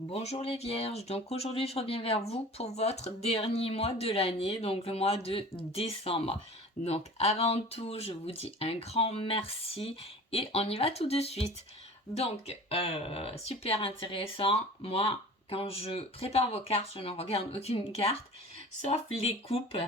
Bonjour les vierges, donc aujourd'hui je reviens vers vous pour votre dernier mois de l'année, donc le mois de décembre. Donc avant tout, je vous dis un grand merci et on y va tout de suite. Donc, super intéressant, moi quand je prépare vos cartes, je ne regarde aucune carte, sauf les coupes.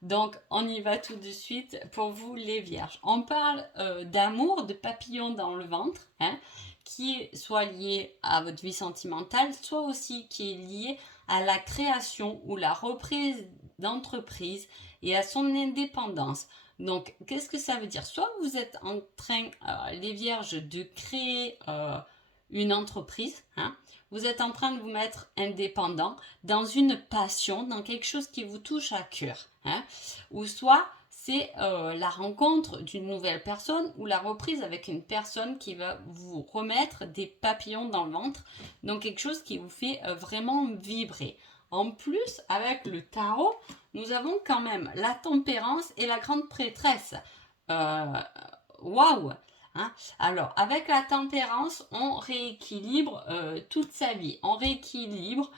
Donc on y va tout de suite pour vous les vierges. On parle d'amour, de papillons dans le ventre, hein, qui est soit lié à votre vie sentimentale, soit aussi qui est lié à la création ou la reprise d'entreprise et à son indépendance. Donc, qu'est-ce que ça veut dire? Soit vous êtes en train, les vierges, de créer une entreprise, hein, vous êtes en train de vous mettre indépendant dans une passion, dans quelque chose qui vous touche à cœur, hein, ou soit c'est la rencontre d'une nouvelle personne ou la reprise avec une personne qui va vous remettre des papillons dans le ventre, donc quelque chose qui vous fait vraiment vibrer. En plus, avec le tarot, nous avons quand même la tempérance et la grande prêtresse. Euh, Waouh! Hein. Alors, avec la tempérance, on rééquilibre toute sa vie. On rééquilibre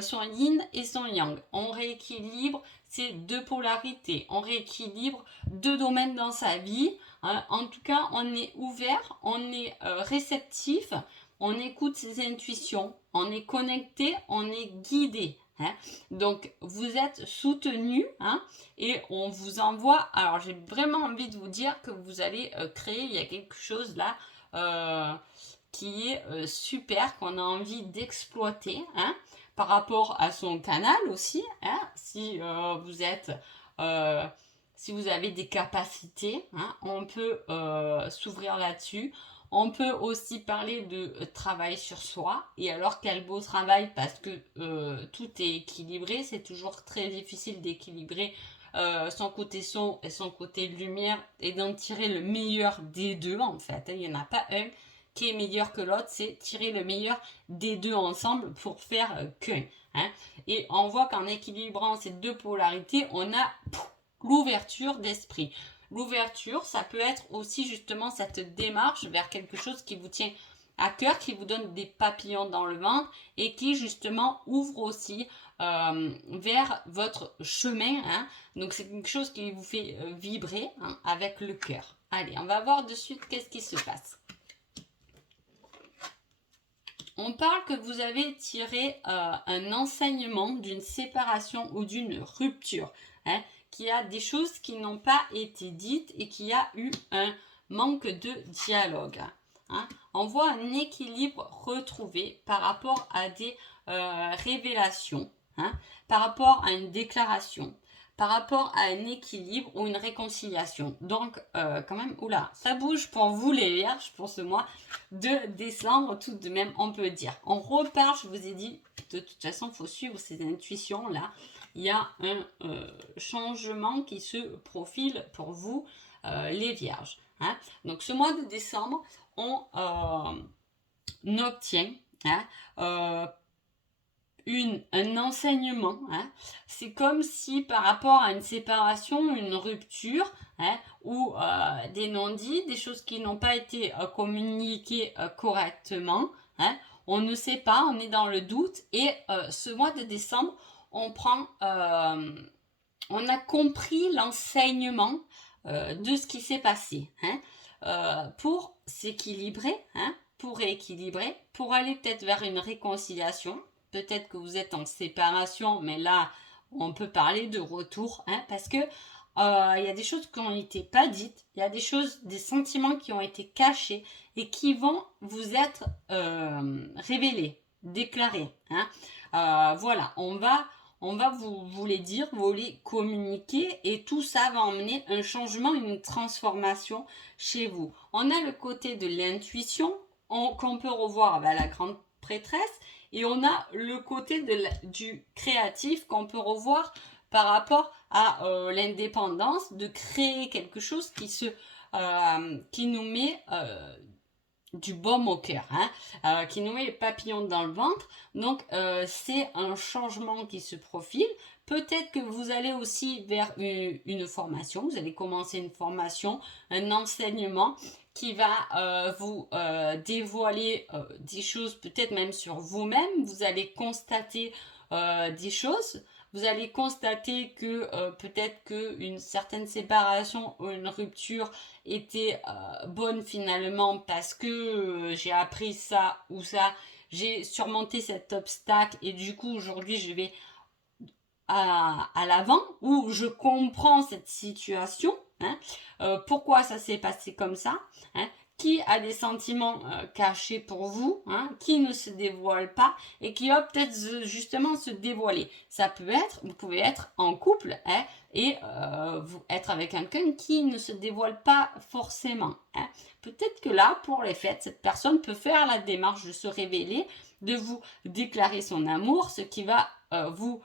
son yin et son yang. On rééquilibre ces deux polarités. On rééquilibre deux domaines dans sa vie. Hein. En tout cas, on est ouvert, on est réceptif, on écoute ses intuitions, on est connecté, on est guidé. Hein. Donc, vous êtes soutenu, hein, et on vous envoie. Alors, j'ai vraiment envie de vous dire que vous allez créer. Il y a quelque chose là qui est super, qu'on a envie d'exploiter, hein, par rapport à son canal aussi. Hein, si vous êtes. euh, si vous avez des capacités, hein, on peut s'ouvrir là-dessus. On peut aussi parler de travail sur soi. Et alors, quel beau travail, parce que tout est équilibré. C'est toujours très difficile d'équilibrer son côté son et son côté lumière et d'en tirer le meilleur des deux, en fait. Il n'y en a pas un qui est meilleur que l'autre. C'est tirer le meilleur des deux ensemble pour faire qu'un. Hein. Et on voit qu'en équilibrant ces deux polarités, on a l'ouverture d'esprit. L'ouverture, ça peut être aussi justement cette démarche vers quelque chose qui vous tient à cœur, qui vous donne des papillons dans le ventre et qui justement ouvre aussi vers votre chemin. Hein. Donc c'est quelque chose qui vous fait vibrer, hein, avec le cœur. Allez, on va voir de suite qu'est-ce qui se passe. On parle que vous avez tiré un enseignement d'une séparation ou d'une rupture, hein, qu'il y a des choses qui n'ont pas été dites et qu'il y a eu un manque de dialogue. Hein. On voit un équilibre retrouvé par rapport à des révélations, hein, par rapport à une déclaration, par rapport à un équilibre ou une réconciliation. Donc, quand même, oula, ça bouge pour vous les vierges pour ce mois de décembre, tout de même, on peut dire. On repart, je vous ai dit, de toute façon, il faut suivre ces intuitions-là. Il y a un changement qui se profile pour vous, les vierges. Hein. Donc, ce mois de décembre, on obtient, hein, un enseignement. Hein. C'est comme si par rapport à une séparation, une rupture, hein, ou des non-dits, des choses qui n'ont pas été communiquées correctement, hein, on ne sait pas, on est dans le doute. Et ce mois de décembre, on prend, on a compris l'enseignement de ce qui s'est passé, hein, pour s'équilibrer, hein, pour rééquilibrer, pour aller peut-être vers une réconciliation. Peut-être que vous êtes en séparation, mais là, on peut parler de retour, hein, parce que il y a des choses qui n'ont été pas dites, il y a des choses, des sentiments qui ont été cachés et qui vont vous être révélés, déclarés. Hein. Voilà, on va vous les dire, vous les communiquer et tout ça va emmener un changement, une transformation chez vous. On a le côté de l'intuition qu'on peut revoir avec la grande prêtresse et on a le côté du créatif qu'on peut revoir par rapport à l'indépendance, de créer quelque chose qui nous met du baume au cœur, hein, qui nous met les papillons dans le ventre. Donc, c'est un changement qui se profile. Peut-être que vous allez aussi vers une formation, vous allez commencer une formation, un enseignement qui va vous dévoiler des choses, peut-être même sur vous-même. Vous allez constater des choses. Vous allez constater que peut-être qu'une certaine séparation ou une rupture était bonne finalement parce que j'ai appris ça ou ça, j'ai surmonté cet obstacle et du coup aujourd'hui je vais à l'avant où je comprends cette situation, hein, pourquoi ça s'est passé comme ça, hein, qui a des sentiments cachés pour vous, hein, qui ne se dévoile pas et qui va peut-être justement se dévoiler. Ça peut être, vous pouvez être en couple hein, et vous être avec quelqu'un qui ne se dévoile pas forcément. Hein. Peut-être que là, pour les fêtes, cette personne peut faire la démarche de se révéler, de vous déclarer son amour, ce qui va vous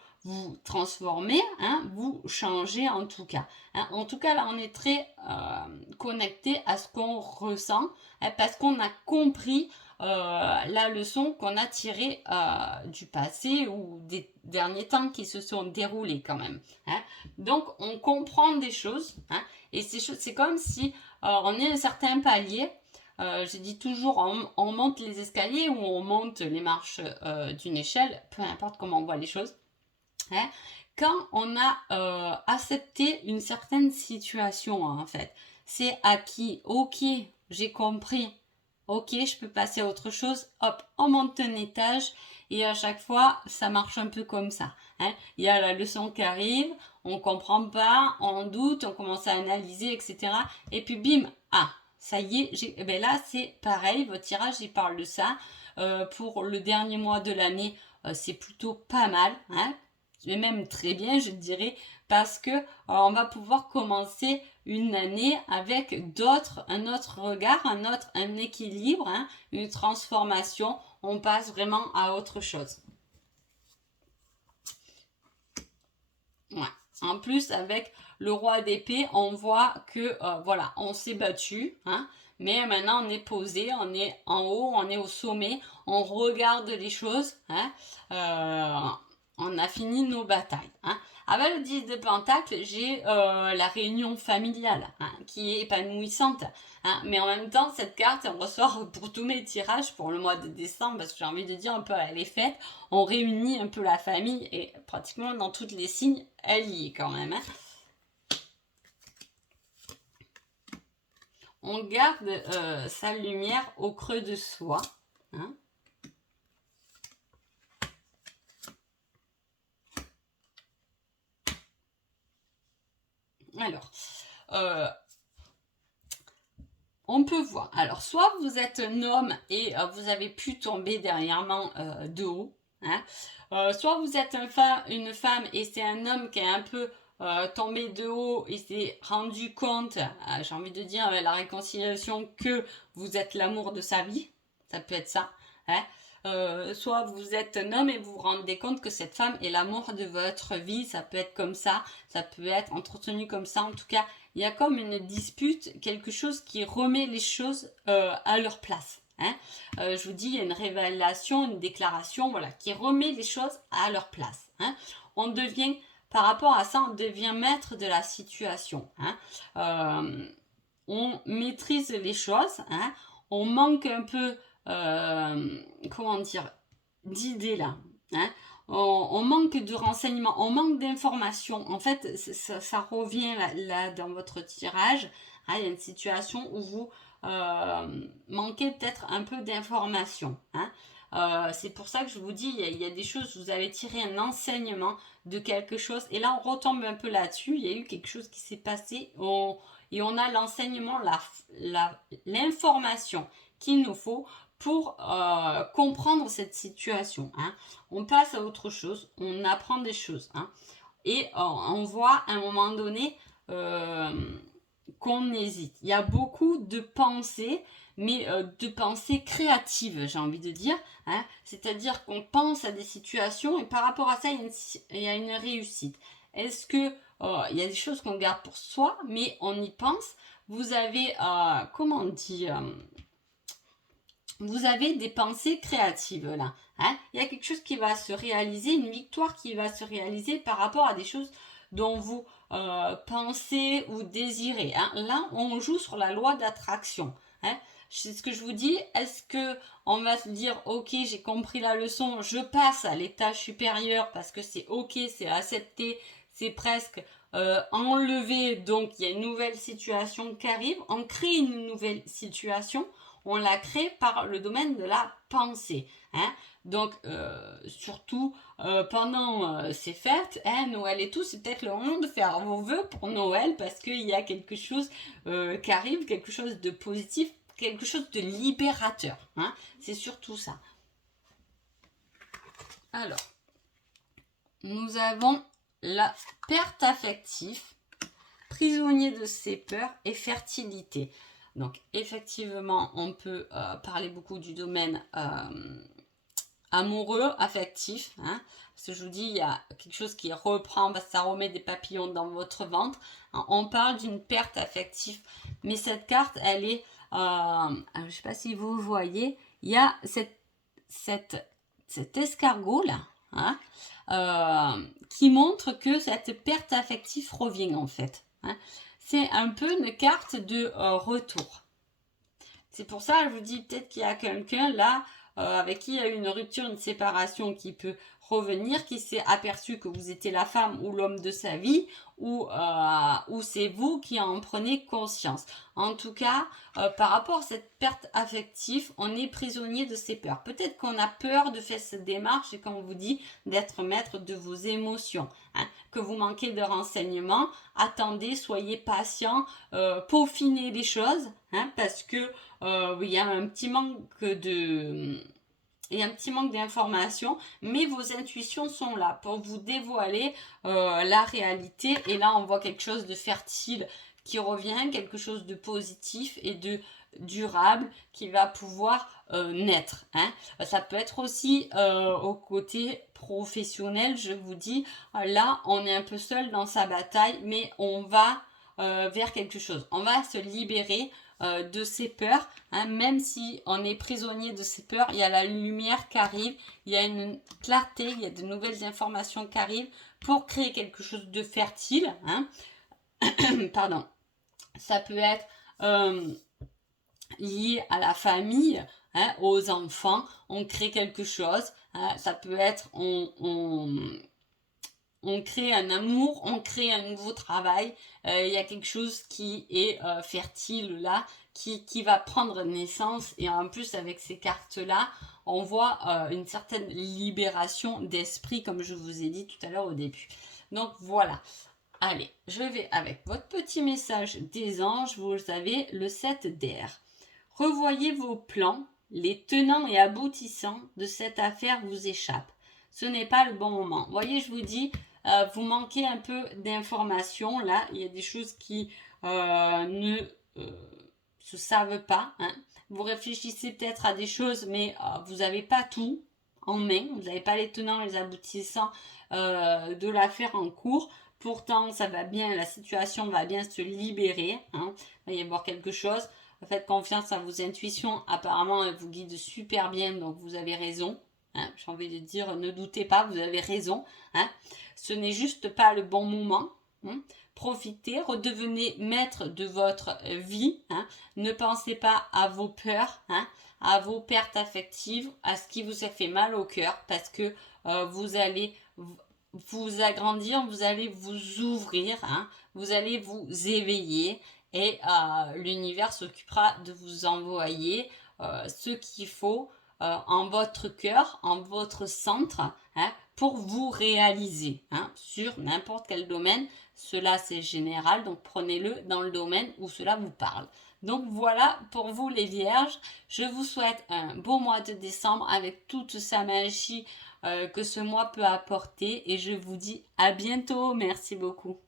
transformer, hein, vous changer en tout cas. Hein. En tout cas, là, on est très connecté à ce qu'on ressent hein, parce qu'on a compris la leçon qu'on a tirée du passé ou des derniers temps qui se sont déroulés quand même. Hein. Donc, on comprend des choses hein, et ces choses, c'est comme si on est à un certain palier. Je dis toujours, on monte les escaliers ou on monte les marches d'une échelle, peu importe comment on voit les choses. Hein, quand on a accepté une certaine situation en fait, c'est acquis, ok, j'ai compris, ok, je peux passer à autre chose, hop, on monte un étage et à chaque fois ça marche un peu comme ça. Hein. Il y a la leçon qui arrive, on comprend pas, on doute, on commence à analyser, etc. Et puis bim, ah, ça y est, ben là c'est pareil, votre tirage il parle de ça. Pour le dernier mois de l'année, c'est plutôt pas mal. Hein, mais même très bien, je dirais, parce que on va pouvoir commencer une année avec un autre regard, un équilibre, hein, une transformation. On passe vraiment à autre chose. Ouais. En plus, avec le roi d'épée, on voit que voilà, on s'est battu, hein, mais maintenant on est posé, on est en haut, on est au sommet, on regarde les choses, hein, on a fini nos batailles. Hein. Avec le 10 de Pentacle, j'ai la réunion familiale hein, qui est épanouissante. Hein, mais en même temps, cette carte, elle ressort pour tous mes tirages pour le mois de décembre parce que j'ai envie de dire un peu à les fêtes, on réunit un peu la famille et pratiquement dans toutes les signes, elle y est quand même. Hein. On garde sa lumière au creux de soi. Hein. Alors, on peut voir. Alors, soit vous êtes un homme et vous avez pu tomber dernièrement de haut. Hein. Soit vous êtes une femme et c'est un homme qui est un peu tombé de haut et s'est rendu compte, j'ai envie de dire, la réconciliation que vous êtes l'amour de sa vie. Ça peut être ça. Hein. Soit vous êtes un homme et vous vous rendez compte que cette femme est l'amour de votre vie. Ça peut être comme ça peut être entretenu comme ça. En tout cas, il y a comme une dispute, quelque chose qui remet les choses à leur place. Hein. Je vous dis, il y a une révélation, une déclaration, voilà, qui remet les choses à leur place. Hein. On devient, par rapport à ça, on devient maître de la situation. Hein. On maîtrise les choses. Hein. On manque un peu, comment dire, d'idées là. Hein. On manque de renseignements, on manque d'informations. En fait, ça revient là dans votre tirage. Hein, il y a une situation où vous manquez peut-être un peu d'informations. Hein. C'est pour ça que je vous dis, il y a des choses, vous avez tiré un enseignement de quelque chose. Et là, on retombe un peu là-dessus. Il y a eu quelque chose qui s'est passé. Et on a l'enseignement, l'information qu'il nous faut pour comprendre cette situation. Hein. On passe à autre chose, on apprend des choses. Hein. Et on voit à un moment donné qu'on hésite. Il y a beaucoup de pensées, mais de pensées créatives, j'ai envie de dire. Hein. C'est-à-dire qu'on pense à des situations et par rapport à ça, il y a une réussite. Est-ce que il y a des choses qu'on garde pour soi, mais on y pense. Vous avez, comment on dit vous avez des pensées créatives là. Hein. Il y a quelque chose qui va se réaliser, une victoire qui va se réaliser par rapport à des choses dont vous pensez ou désirez. Hein. Là, on joue sur la loi d'attraction. Hein. C'est ce que je vous dis. Est-ce que on va se dire, ok, j'ai compris la leçon, je passe à l'étage supérieur parce que c'est ok, c'est accepté, c'est presque enlevé, donc il y a une nouvelle situation qui arrive, on crée une nouvelle situation, on la crée par le domaine de la pensée. Hein. Donc, surtout pendant ces fêtes, hein, Noël et tout, c'est peut-être le moment de faire vos vœux pour Noël parce qu'il y a quelque chose qui arrive, quelque chose de positif, quelque chose de libérateur. Hein. C'est surtout ça. Alors, nous avons la perte affective, prisonnier de ses peurs et fertilité. Donc, effectivement, on peut parler beaucoup du domaine amoureux, affectif. Hein, parce que je vous dis, il y a quelque chose qui reprend, parce que ça remet des papillons dans votre ventre. Hein, on parle d'une perte affective. Mais cette carte, elle est... je ne sais pas si vous voyez, il y a cet escargot là. Hein, qui montre que cette perte affective revient en fait. Hein. C'est un peu une carte de retour. C'est pour ça que je vous dis peut-être qu'il y a quelqu'un là avec qui il y a eu une rupture, une séparation qui peut revenir, qui s'est aperçu que vous étiez la femme ou l'homme de sa vie, ou c'est vous qui en prenez conscience. En tout cas, par rapport à cette perte affective, on est prisonnier de ses peurs. Peut-être qu'on a peur de faire cette démarche et qu'on vous dit d'être maître de vos émotions. Hein, que vous manquez de renseignements, attendez, soyez patient, peaufinez les choses, hein, parce que il y a un petit manque de... Il y a un petit manque d'informations, mais vos intuitions sont là pour vous dévoiler la réalité. Et là, on voit quelque chose de fertile qui revient, quelque chose de positif et de durable qui va pouvoir naître. Hein. Ça peut être aussi au côté professionnel, je vous dis, là, on est un peu seul dans sa bataille, mais on va vers quelque chose. On va se libérer de ses peurs, hein, même si on est prisonnier de ses peurs, il y a la lumière qui arrive, il y a une clarté, il y a de nouvelles informations qui arrivent pour créer quelque chose de fertile. Hein. Pardon. Ça peut être lié à la famille, hein, aux enfants, on crée quelque chose. Hein, ça peut être on crée un amour, on crée un nouveau travail, il y a quelque chose qui est fertile là, qui va prendre naissance, et en plus avec ces cartes-là, on voit une certaine libération d'esprit, comme je vous ai dit tout à l'heure au début. Donc voilà. Allez, je vais avec votre petit message des anges, vous avez le 7 d'air. Revoyez vos plans, les tenants et aboutissants de cette affaire vous échappent. Ce n'est pas le bon moment. Vous voyez, je vous dis, vous manquez un peu d'informations. Là, il y a des choses qui ne se savent pas. Hein. Vous réfléchissez peut-être à des choses, mais vous n'avez pas tout en main. Vous n'avez pas les tenants, les aboutissants de l'affaire en cours. Pourtant, ça va bien, la situation va bien se libérer. Hein. Il va y avoir quelque chose. Faites confiance à vos intuitions. Apparemment, elles vous guident super bien, donc vous avez raison. Hein. J'ai envie de dire, ne doutez pas, vous avez raison. Hein. Ce n'est juste pas le bon moment. Hein. Profitez, redevenez maître de votre vie. Hein. Ne pensez pas à vos peurs, hein, à vos pertes affectives, à ce qui vous a fait mal au cœur, parce que vous allez vous agrandir, vous allez vous ouvrir, hein, vous allez vous éveiller, et l'univers s'occupera de vous envoyer ce qu'il faut en votre cœur, en votre centre, hein, pour vous réaliser, hein, sur n'importe quel domaine. Cela, c'est général, donc prenez-le dans le domaine où cela vous parle. Donc voilà pour vous les vierges. Je vous souhaite un beau mois de décembre avec toute sa magie que ce mois peut apporter, et je vous dis à bientôt. Merci beaucoup.